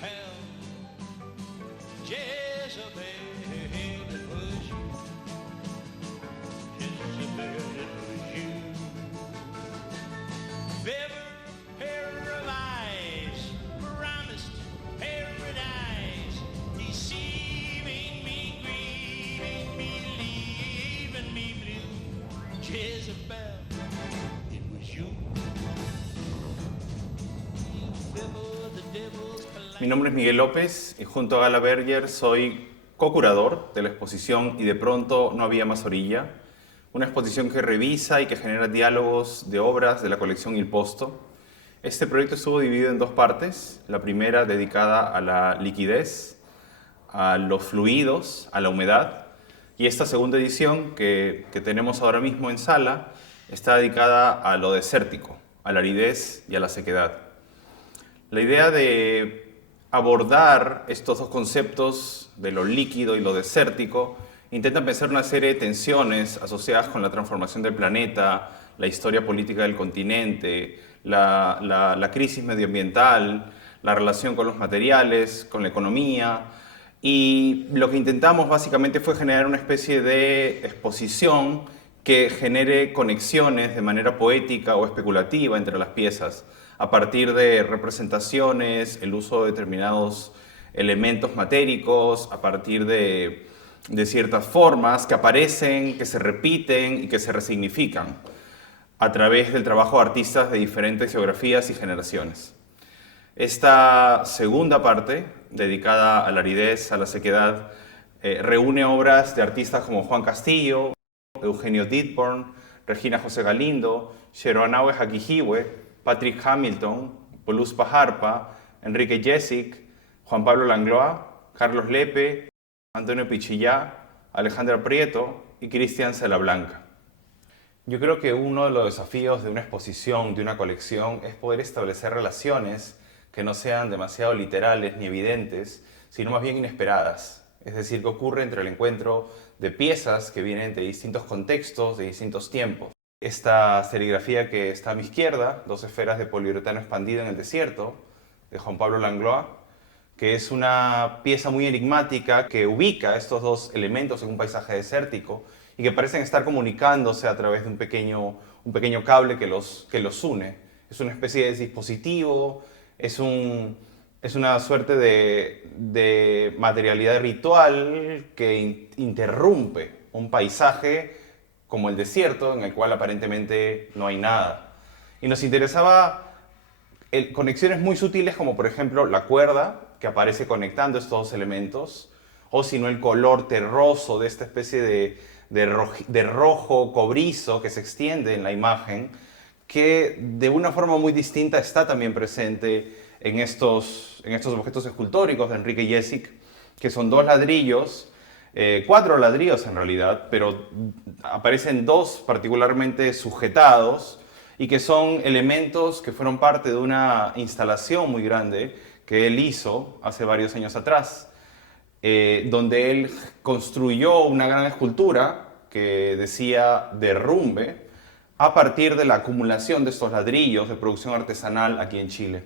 fell. Jezebel, it was you. Jezebel, it was you. Ever a pair of eyes promised paradise, deceiving me, grieving me, leaving me blue. Jezebel, it was you. Mi nombre es Miguel López y junto a Gala Berger soy co-curador de la exposición Y de pronto no había más orilla, una exposición que revisa y que genera diálogos de obras de la colección Il Posto. Este proyecto estuvo dividido en dos partes, la primera dedicada a la liquidez, a los fluidos, a la humedad, y esta segunda edición que tenemos ahora mismo en sala está dedicada a lo desértico, a la aridez y a la sequedad. La idea de abordar estos dos conceptos de lo líquido y lo desértico intenta pensar una serie de tensiones asociadas con la transformación del planeta, la historia política del continente, la crisis medioambiental, la relación con los materiales, con la economía. Y lo que intentamos básicamente fue generar una especie de exposición que genere conexiones de manera poética o especulativa entre las piezas, a partir de representaciones, el uso de determinados elementos matéricos, a partir de ciertas formas que aparecen, que se repiten y que se resignifican a través del trabajo de artistas de diferentes geografías y generaciones. Esta segunda parte, dedicada a la aridez, a la sequedad, reúne obras de artistas como Juan Castillo, Eugenio Dittborn, Regina José Galindo, Sheroanawe Hakihiwe, Patrick Hamilton, Polus Pajarpa, Enrique Jessic, Juan Pablo Langlois, Carlos Lepe, Antonio Pichillá, Alejandra Prieto y Cristian Celablanca. Yo creo que uno de los desafíos de una exposición, de una colección, es poder establecer relaciones que no sean demasiado literales ni evidentes, sino más bien inesperadas. Es decir, que ocurre entre el encuentro de piezas que vienen de distintos contextos, de distintos tiempos. Esta serigrafía que está a mi izquierda, 2 esferas de poliuretano expandido en el desierto, de Juan Pablo Langlois, que es una pieza muy enigmática que ubica estos dos elementos en un paisaje desértico y que parecen estar comunicándose a través de un pequeño cable que los une. Es una especie de dispositivo, es una suerte de materialidad ritual que interrumpe un paisaje como el desierto, en el cual aparentemente no hay nada. Y nos interesaba conexiones muy sutiles, como por ejemplo la cuerda, que aparece conectando estos dos elementos, o si no el color terroso de esta especie de rojo cobrizo que se extiende en la imagen, que de una forma muy distinta está también presente en estos objetos escultóricos de Enrique Jessic, que son 2 ladrillos, 4 ladrillos en realidad, pero aparecen 2 particularmente sujetados y que son elementos que fueron parte de una instalación muy grande que él hizo hace varios años atrás, donde él construyó una gran escultura que decía derrumbe a partir de la acumulación de estos ladrillos de producción artesanal aquí en Chile.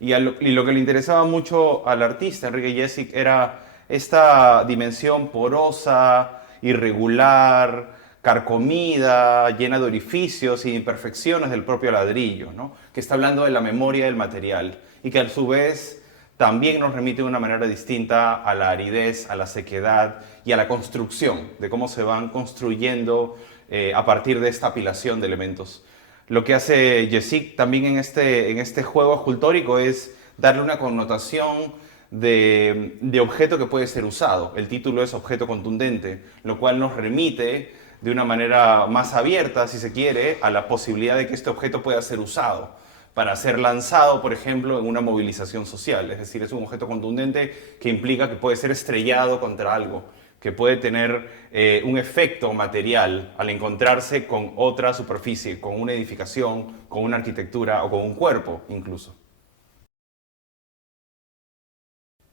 Y lo que le interesaba mucho al artista Enrique Jessic era esta dimensión porosa, irregular, carcomida, llena de orificios y imperfecciones del propio ladrillo, ¿no? Que está hablando de la memoria del material y que a su vez también nos remite de una manera distinta a la aridez, a la sequedad y a la construcción, de cómo se van construyendo a partir de esta apilación de elementos. Lo que hace Jessic también en este juego escultórico es darle una connotación de objeto que puede ser usado. El título es Objeto Contundente, lo cual nos remite de una manera más abierta, si se quiere, a la posibilidad de que este objeto pueda ser usado para ser lanzado, por ejemplo, en una movilización social. Es decir, es un objeto contundente que implica que puede ser estrellado contra algo, que puede tener un efecto material al encontrarse con otra superficie, con una edificación, con una arquitectura o con un cuerpo incluso.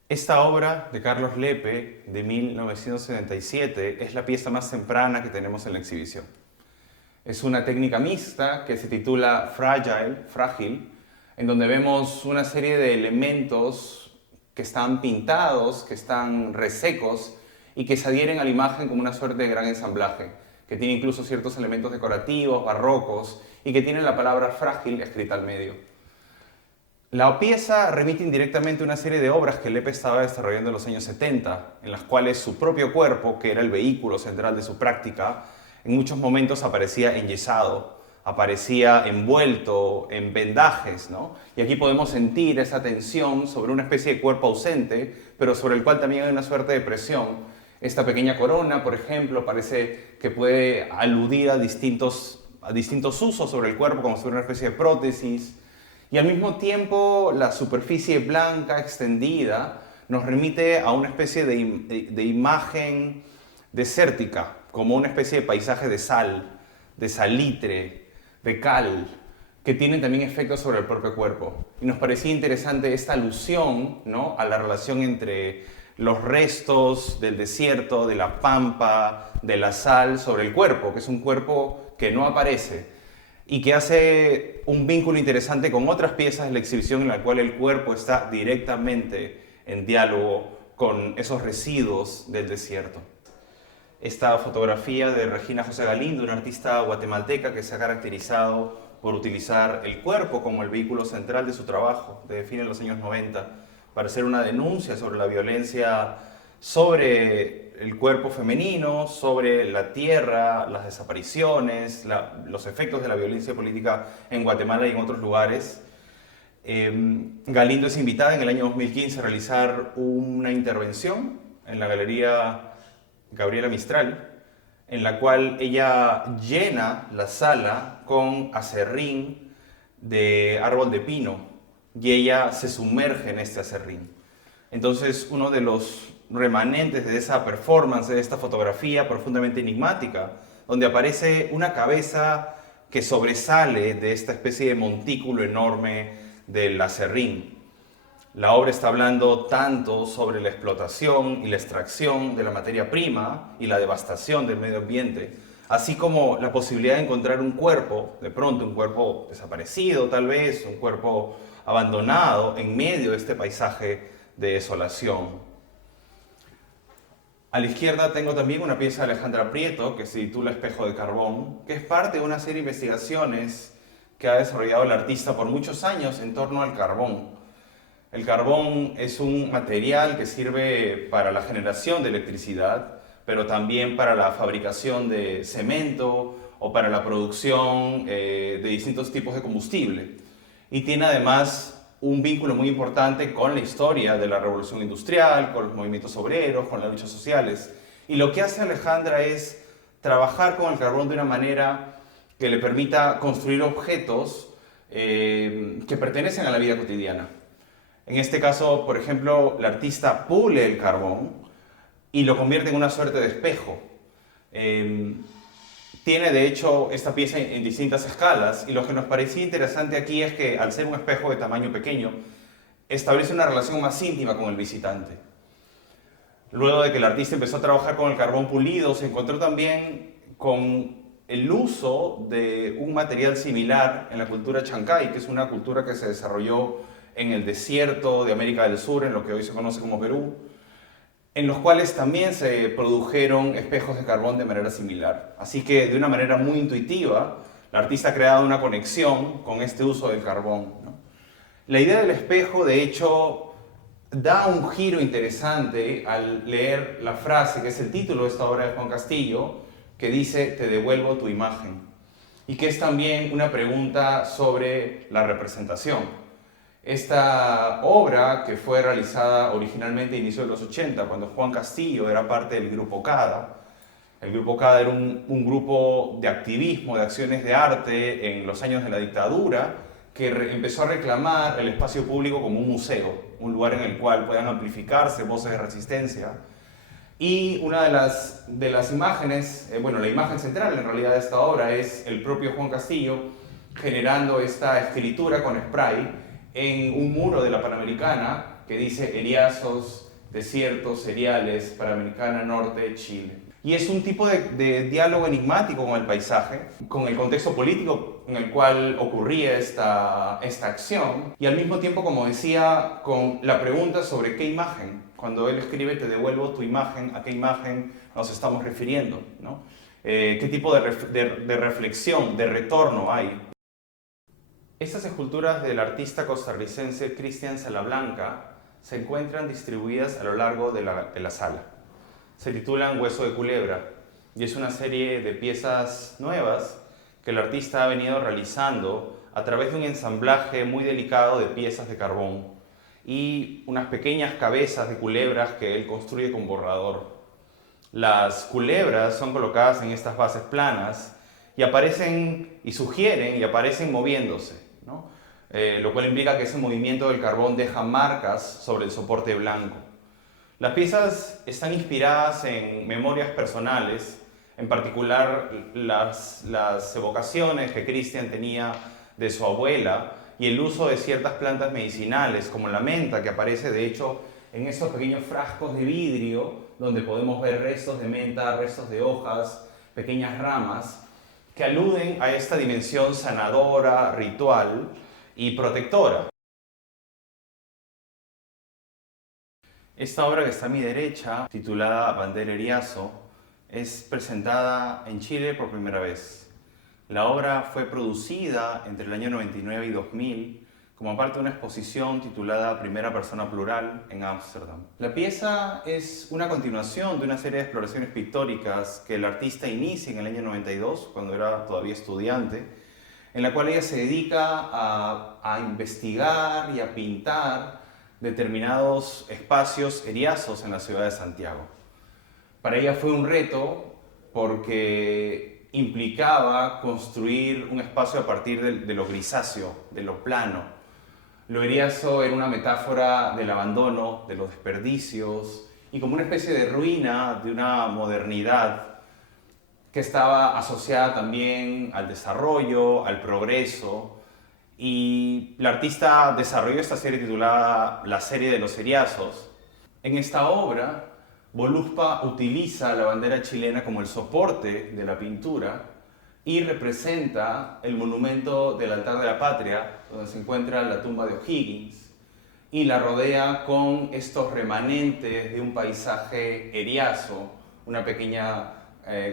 Esta obra de Carlos Lepe, de 1977, es la pieza más temprana que tenemos en la exhibición. Es una técnica mixta que se titula Fragile, frágil, en donde vemos una serie de elementos que están pintados, que están resecos y que se adhieren a la imagen como una suerte de gran ensamblaje, que tiene incluso ciertos elementos decorativos, barrocos y que tienen la palabra frágil escrita al medio. La pieza remite indirectamente a una serie de obras que Lepe estaba desarrollando en los años 70, en las cuales su propio cuerpo, que era el vehículo central de su práctica, en muchos momentos aparecía enyesado, aparecía envuelto en vendajes, ¿no? Y aquí podemos sentir esa tensión sobre una especie de cuerpo ausente, pero sobre el cual también hay una suerte de presión. Esta pequeña corona, por ejemplo, parece que puede aludir a distintos usos sobre el cuerpo, como si fuera una especie de prótesis. Y al mismo tiempo, la superficie blanca extendida nos remite a una especie de imagen desértica, como una especie de paisaje de sal, de salitre, de cal, que tienen también efectos sobre el propio cuerpo. Y nos parecía interesante esta alusión, ¿no?, a la relación entre los restos del desierto, de la pampa, de la sal sobre el cuerpo, que es un cuerpo que no aparece y que hace un vínculo interesante con otras piezas de la exhibición en la cual el cuerpo está directamente en diálogo con esos residuos del desierto. Esta fotografía de Regina José Galindo, una artista guatemalteca que se ha caracterizado por utilizar el cuerpo como el vehículo central de su trabajo, de fin de los años 90, para hacer una denuncia sobre la violencia sobre el cuerpo femenino, sobre la tierra, las desapariciones, los efectos de la violencia política en Guatemala y en otros lugares. Galindo es invitada en el año 2015 a realizar una intervención en la Galería Gabriela Mistral, en la cual ella llena la sala con acerrín de árbol de pino y ella se sumerge en este acerrín. Entonces, uno de los remanentes de esa performance, de esta fotografía profundamente enigmática, donde aparece una cabeza que sobresale de esta especie de montículo enorme del acerrín. La obra está hablando tanto sobre la explotación y la extracción de la materia prima y la devastación del medio ambiente, así como la posibilidad de encontrar un cuerpo, de pronto un cuerpo desaparecido tal vez, un cuerpo abandonado en medio de este paisaje de desolación. A la izquierda tengo también una pieza de Alejandra Prieto que se titula Espejo de Carbón, que es parte de una serie de investigaciones que ha desarrollado el artista por muchos años en torno al carbón. El carbón es un material que sirve para la generación de electricidad, pero también para la fabricación de cemento o para la producción de distintos tipos de combustible. Y tiene además un vínculo muy importante con la historia de la revolución industrial, con los movimientos obreros, con las luchas sociales. Y lo que hace Alejandra es trabajar con el carbón de una manera que le permita construir objetos que pertenecen a la vida cotidiana. En este caso, por ejemplo, la artista pule el carbón y lo convierte en una suerte de espejo. Tiene, de hecho, esta pieza en distintas escalas y lo que nos parecía interesante aquí es que, al ser un espejo de tamaño pequeño, establece una relación más íntima con el visitante. Luego de que el artista empezó a trabajar con el carbón pulido, se encontró también con el uso de un material similar en la cultura chancay, que es una cultura que se desarrolló en el desierto de América del Sur, en lo que hoy se conoce como Perú, en los cuales también se produjeron espejos de carbón de manera similar. Así que, de una manera muy intuitiva, la artista ha creado una conexión con este uso del carbón, ¿no? La idea del espejo, de hecho, da un giro interesante al leer la frase, que es el título de esta obra de Juan Castillo, que dice, te devuelvo tu imagen, y que es también una pregunta sobre la representación. Esta obra, que fue realizada originalmente a inicios de los 80, cuando Juan Castillo era parte del Grupo CADA. El Grupo CADA era un grupo de activismo, de acciones de arte en los años de la dictadura, que empezó a reclamar el espacio público como un museo, un lugar en el cual puedan amplificarse voces de resistencia. Y una de las imágenes, la imagen central en realidad de esta obra es el propio Juan Castillo generando esta escritura con spray en un muro de la Panamericana que dice Eriazos, desiertos, cereales, Panamericana Norte, Chile. Y es un tipo de diálogo enigmático con el paisaje, con el contexto político en el cual ocurría esta acción, y al mismo tiempo, como decía, con la pregunta sobre qué imagen. Cuando él escribe, te devuelvo tu imagen, ¿a qué imagen nos estamos refiriendo? ¿No? ¿Qué tipo de reflexión, de retorno hay? Estas esculturas del artista costarricense Cristian Salablanca se encuentran distribuidas a lo largo de la sala. Se titulan Hueso de Culebra y es una serie de piezas nuevas que el artista ha venido realizando a través de un ensamblaje muy delicado de piezas de carbón y unas pequeñas cabezas de culebras que él construye con borrador. Las culebras son colocadas en estas bases planas y aparecen y sugieren y aparecen moviéndose, ¿no? Lo cual implica que ese movimiento del carbón deja marcas sobre el soporte blanco. Las piezas están inspiradas en memorias personales, en particular las evocaciones que Cristian tenía de su abuela y el uso de ciertas plantas medicinales, como la menta, que aparece de hecho en estos pequeños frascos de vidrio, donde podemos ver restos de menta, restos de hojas, pequeñas ramas, que aluden a esta dimensión sanadora, ritual y protectora. Esta obra que está a mi derecha, titulada Bandereriazo, es presentada en Chile por primera vez. La obra fue producida entre el año 99 y 2000 como parte de una exposición titulada Primera Persona Plural en Ámsterdam. La pieza es una continuación de una serie de exploraciones pictóricas que el artista inicia en el año 92, cuando era todavía estudiante, en la cual ella se dedica a investigar y a pintar determinados espacios eriazos en la ciudad de Santiago. Para ella fue un reto porque implicaba construir un espacio a partir de lo grisáceo, de lo plano. Lo eriazo era una metáfora del abandono, de los desperdicios y como una especie de ruina de una modernidad que estaba asociada también al desarrollo, al progreso. Y la artista desarrolló esta serie titulada La serie de los eriazos. En esta obra, Voluspa utiliza la bandera chilena como el soporte de la pintura y representa el monumento del altar de la patria, donde se encuentra la tumba de O'Higgins, y la rodea con estos remanentes de un paisaje eriazo, una pequeña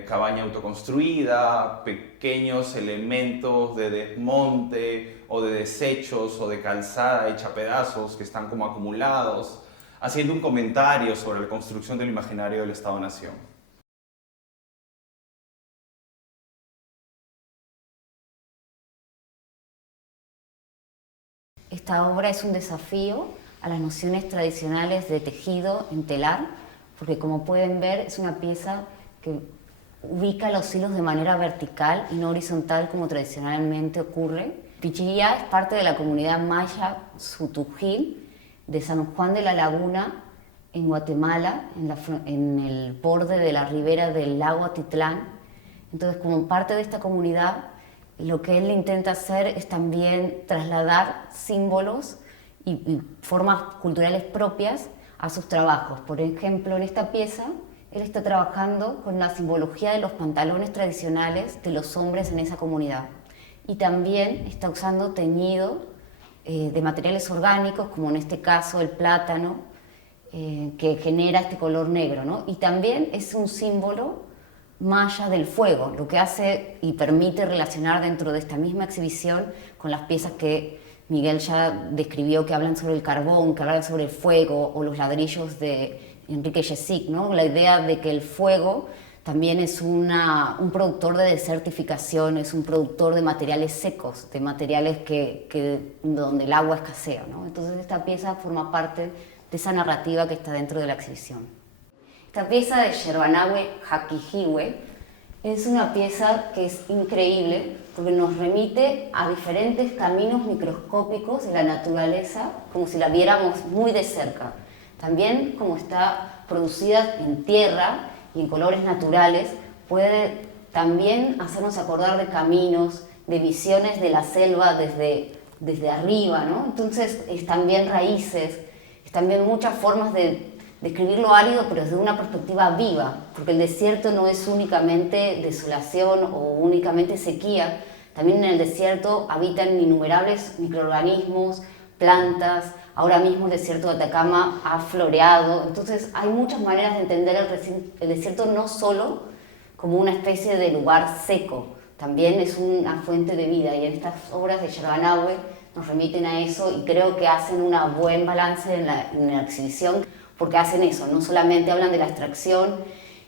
cabaña autoconstruida, pequeños elementos de desmonte o de desechos o de calzada hecha a pedazos que están como acumulados, haciendo un comentario sobre la construcción del imaginario del Estado-Nación. Esta obra es un desafío a las nociones tradicionales de tejido en telar, porque como pueden ver es una pieza que ubica los hilos de manera vertical y no horizontal como tradicionalmente ocurre. Pichillá es parte de la comunidad maya Sutujil de San Juan de la Laguna, en Guatemala, en el borde de la ribera del lago Atitlán. Entonces, como parte de esta comunidad, lo que él intenta hacer es también trasladar símbolos y formas culturales propias a sus trabajos. Por ejemplo, en esta pieza, él está trabajando con la simbología de los pantalones tradicionales de los hombres en esa comunidad. Y también está usando teñido de materiales orgánicos, como en este caso el plátano, que genera este color negro, ¿no? Y también es un símbolo maya del fuego, lo que hace y permite relacionar dentro de esta misma exhibición con las piezas que Miguel ya describió, que hablan sobre el carbón, que hablan sobre el fuego, o los ladrillos de Enrique Jessic, ¿no? La idea de que el fuego también es un productor de desertificación, es un productor de materiales secos, de materiales donde el agua escasea, ¿no? Entonces esta pieza forma parte de esa narrativa que está dentro de la exhibición. Esta pieza de Yerbanahue Jaquijiwe es una pieza que es increíble porque nos remite a diferentes caminos microscópicos de la naturaleza, como si la viéramos muy de cerca. También, como está producida en tierra y en colores naturales, puede también hacernos acordar de caminos, de visiones de la selva desde arriba, ¿no? Entonces, es también raíces, es también muchas formas de describir lo árido pero desde una perspectiva viva, porque el desierto no es únicamente desolación o únicamente sequía, también en el desierto habitan innumerables microorganismos, plantas, ahora mismo el desierto de Atacama ha floreado, entonces hay muchas maneras de entender el desierto no solo como una especie de lugar seco, también es una fuente de vida, y en estas obras de Yerba Nahue nos remiten a eso y creo que hacen un buen balance en la exhibición, porque hacen eso, no solamente hablan de la extracción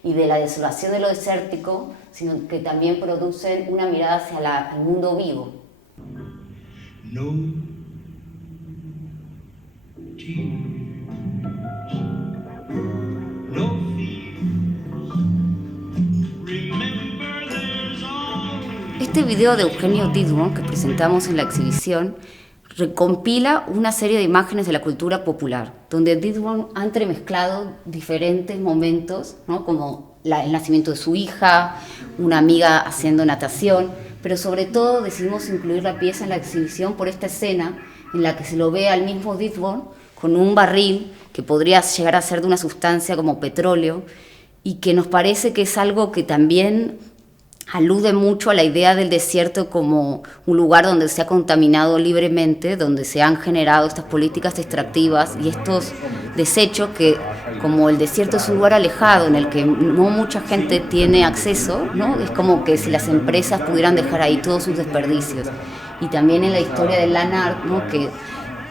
y de la desolación de lo desértico, sino que también producen una mirada hacia el mundo vivo. No tears, no fears. Remember there's always Este video de Eugenio Dittborn que presentamos en la exhibición recompila una serie de imágenes de la cultura popular, donde Dittborn ha entremezclado diferentes momentos, ¿no? Como el nacimiento de su hija, una amiga haciendo natación, pero sobre todo decidimos incluir la pieza en la exhibición por esta escena en la que se lo ve al mismo Dittborn con un barril que podría llegar a ser de una sustancia como petróleo y que nos parece que es algo que también alude mucho a la idea del desierto como un lugar donde se ha contaminado libremente, donde se han generado estas políticas extractivas y estos desechos que, como el desierto es un lugar alejado en el que no mucha gente tiene acceso, ¿no? Es como que si las empresas pudieran dejar ahí todos sus desperdicios. Y también en la historia del land art, ¿no? Que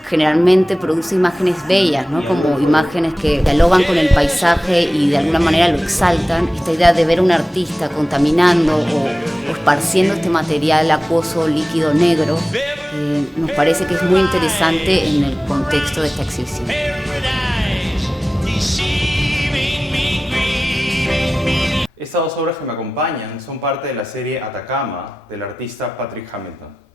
generalmente produce imágenes bellas, ¿no? Como imágenes que dialogan con el paisaje y de alguna manera lo exaltan. Esta idea de ver a un artista contaminando o esparciendo este material acuoso, líquido, negro, nos parece que es muy interesante en el contexto de esta exhibición. paradise, deceiving me, grieving me. Estas dos obras que me acompañan son parte de la serie Atacama del artista Patrick Hamilton.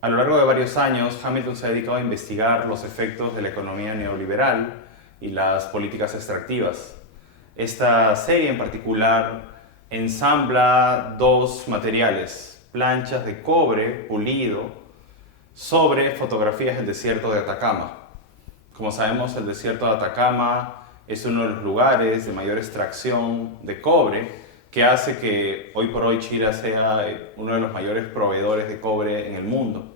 A lo largo de varios años, Hamilton se ha dedicado a investigar los efectos de la economía neoliberal y las políticas extractivas. Esta serie en particular ensambla dos materiales, planchas de cobre pulido sobre fotografías del desierto de Atacama. Como sabemos, el desierto de Atacama es uno de los lugares de mayor extracción de cobre, que hace que hoy por hoy Chile sea uno de los mayores proveedores de cobre en el mundo.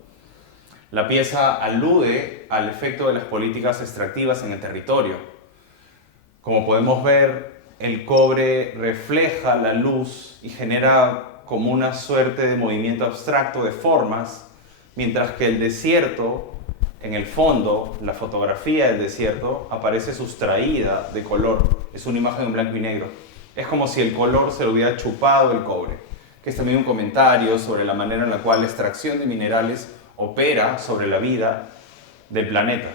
La pieza alude al efecto de las políticas extractivas en el territorio. Como podemos ver, el cobre refleja la luz y genera como una suerte de movimiento abstracto de formas, mientras que el desierto, en el fondo, la fotografía del desierto aparece sustraída de color. Es una imagen en blanco y negro. Es como si el color se lo hubiera chupado el cobre, que es también un comentario sobre la manera en la cual la extracción de minerales opera sobre la vida del planeta.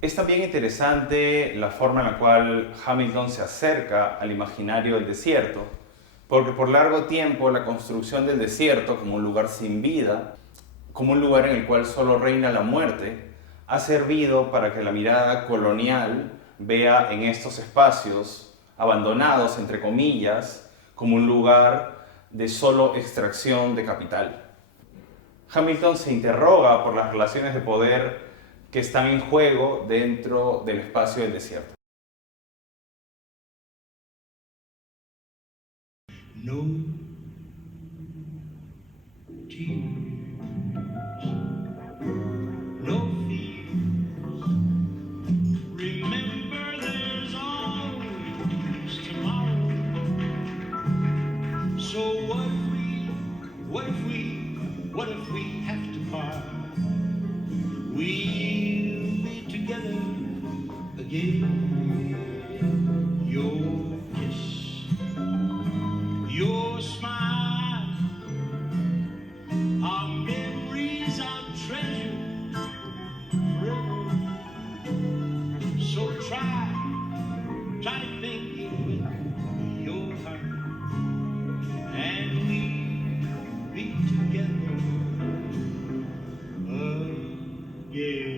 Es también interesante la forma en la cual Hamilton se acerca al imaginario del desierto, porque por largo tiempo la construcción del desierto como un lugar sin vida, como un lugar en el cual solo reina la muerte, ha servido para que la mirada colonial vea en estos espacios abandonados, entre comillas, como un lugar de solo extracción de capital. Hamilton se interroga por las relaciones de poder que están en juego dentro del espacio del desierto. No tears, no fears. Remember there's always tomorrow. So what if we have to part? We'll be together again. Your kiss, your smile, our memories are treasured forever. So try to think it with your heart, and we'll be together again.